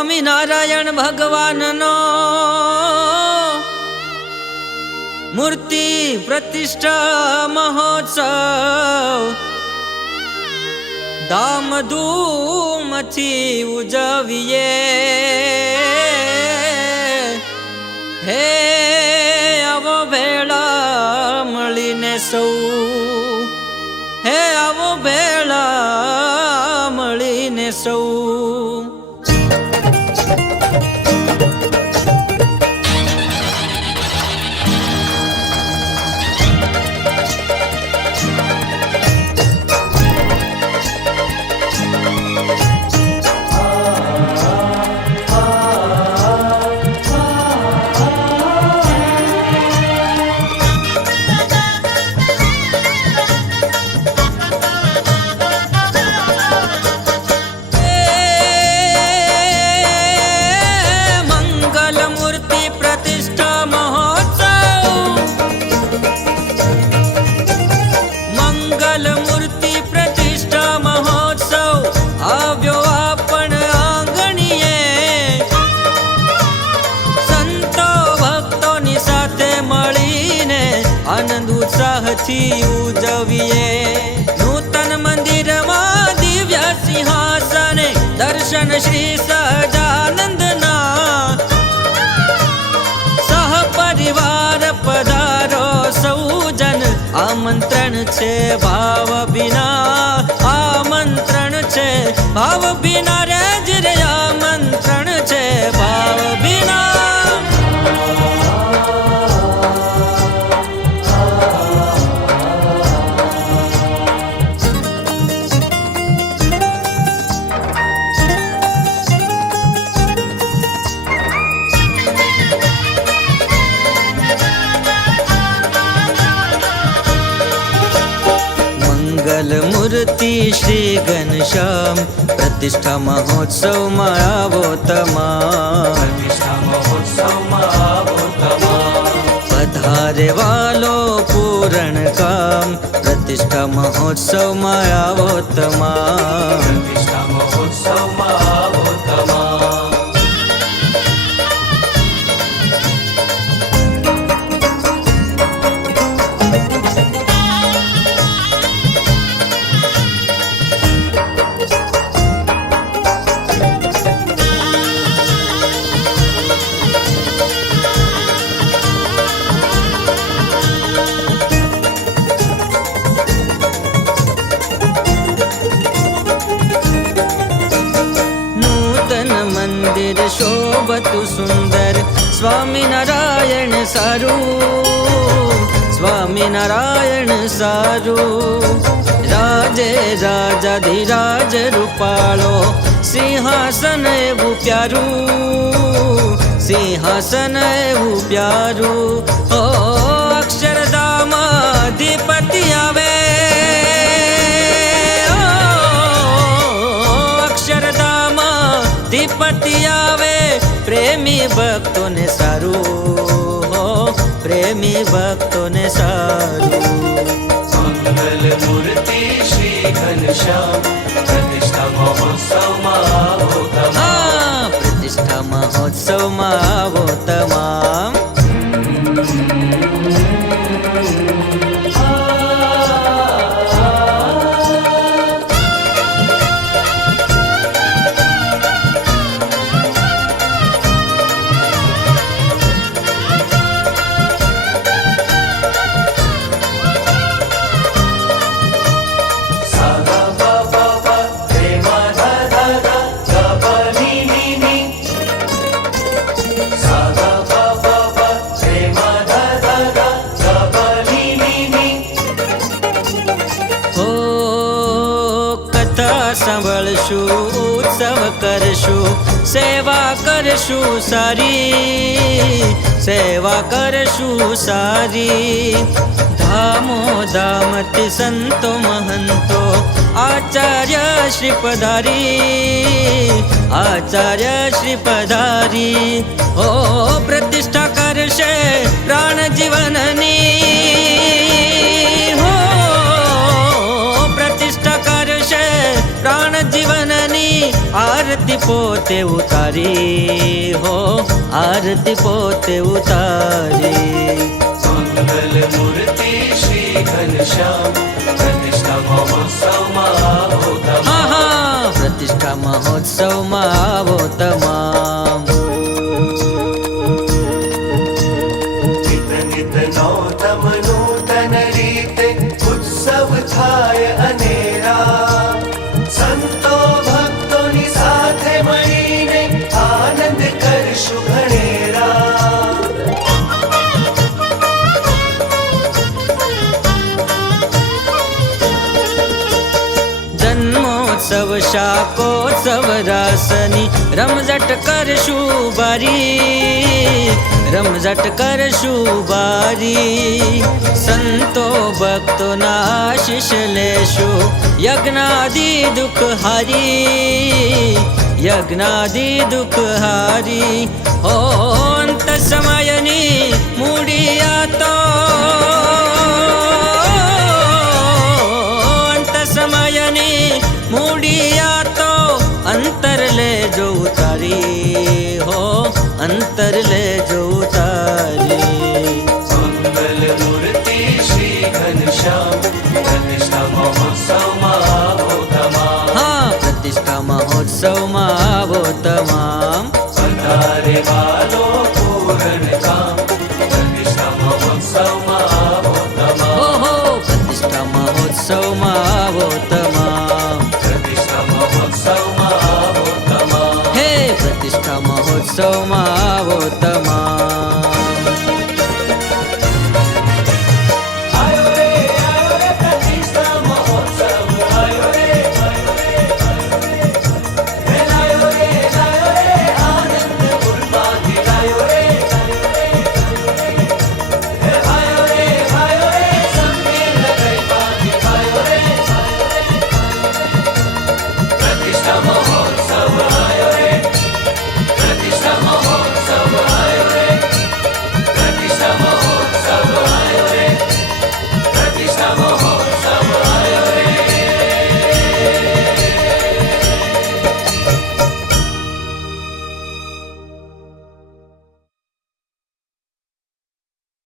સ્વામિનારાયણ ભગવાનનો મૂર્તિ પ્રતિષ્ઠા મહોત્સવ ધામધૂમથી ઉજવીએ હે આવો ભેળા મળીને સૌ હે આવો ભેળા મળીને સૌ આનંદ ઉત્સાહથી ઉજવીએ નૂતન મંદિરમાં દિવ્ય સિંહાસને દર્શન શ્રી સહજાનંદના સહપરિવાર પધારો સૌજન આમંત્રણ છે ભાવ વિના આમંત્રણ છે ભાવ વિના રેજ રે આમંત્રણ છે ભાવ વિના મૂર્તિ શ્રી ઘનશ્યામ પ્રતિષ્ઠા મહોત્સવમાં આવો તમામ પધારે વાલો પૂરણ કામ પ્રતિષ્ઠા મહોત્સવમાં આવો તમામ મંદિર શોભતું સુંદર સ્વામિનારાયણ સારું સ્વામિનારાયણ સારું રાજે રાજાધિરાજ રૂપાળો સિંહાસન એવું પ્યારું સિંહાસન એવું પ્યારું ઓ અક્ષરધામ અધિપતિ આવે અધિપતિ આવે પ્રેમી ભક્તોને સારું પ્રેમી ભક્તોને સારું મંગલ મૂર્તિ શ્રી ઘનશ્યામ પ્રતિષ્ઠા મહોત્સવમાં આવો તમામ પ્રતિષ્ઠા મહોત્સવમાં આવો તમામ સાંભળશું ઉત્સવ કરશું સેવા કરશું સારી સેવા કરશું સારી ધામો ધામથી સંતો મહંતો આચાર્ય શ્રી પધારી આચાર્ય શ્રી પધારી ઓ પ્રતિષ્ઠા કરશે પ્રાણ જીવનની હો પ્રતિષ્ઠા કરશે પ્રાણ જીવનની આરતી પોતે ઉતારી હો, આરતી પોતે ઉતારી. મંગલ મૂર્તિ શ્રી ઘનશ્યામ પ્રતિષ્ઠા મહોત્સવમાં આવો તમામ. હા હા, પ્રતિષ્ઠા મહોત્સવમાં આવો તમામ. નિત નિત નૌતમ નૂતન રીતે ઉત્સવ થાય અનેરા. સંતો ભક્તોની સાથે મળીને આનંદ કરશું ઘણેરા. જન્મોત્સવ શાકોત્સવ રાસની રમઝટ કરશું બારી, રમઝટ કરશું બારી. સંતો ભક્તોના આશીષ લેશું યજ્ઞાદિ દુઃખ હારી, યજ્ઞાદિ દુઃખ હારી. હો અંત સમયની મૂડિયા તો, અંત સમયની મૂડિયા તો અંતર લેજો ઉતારી હો, અંતર લેજો ઉતારી. મંગલ મૂર્તિ શ્રી ઘનશ્યામ પ્રતિષ્ઠા મહોત્સવમાં આવો તમામ. હા, પ્રતિષ્ઠા મહોત્સવમાં આવો તમામ. વધારે વાલો પૂરણ કામ પ્રતિષ્ઠા મહોત્સવમાં આવો તમામ. ઓહો, પ્રતિષ્ઠા મહોત્સવમાં આવો તમામ. પ્રતિષ્ઠા મહોત્સવમાં આવો તમામ. હે પ્રતિષ્ઠા મહોત્સવમાં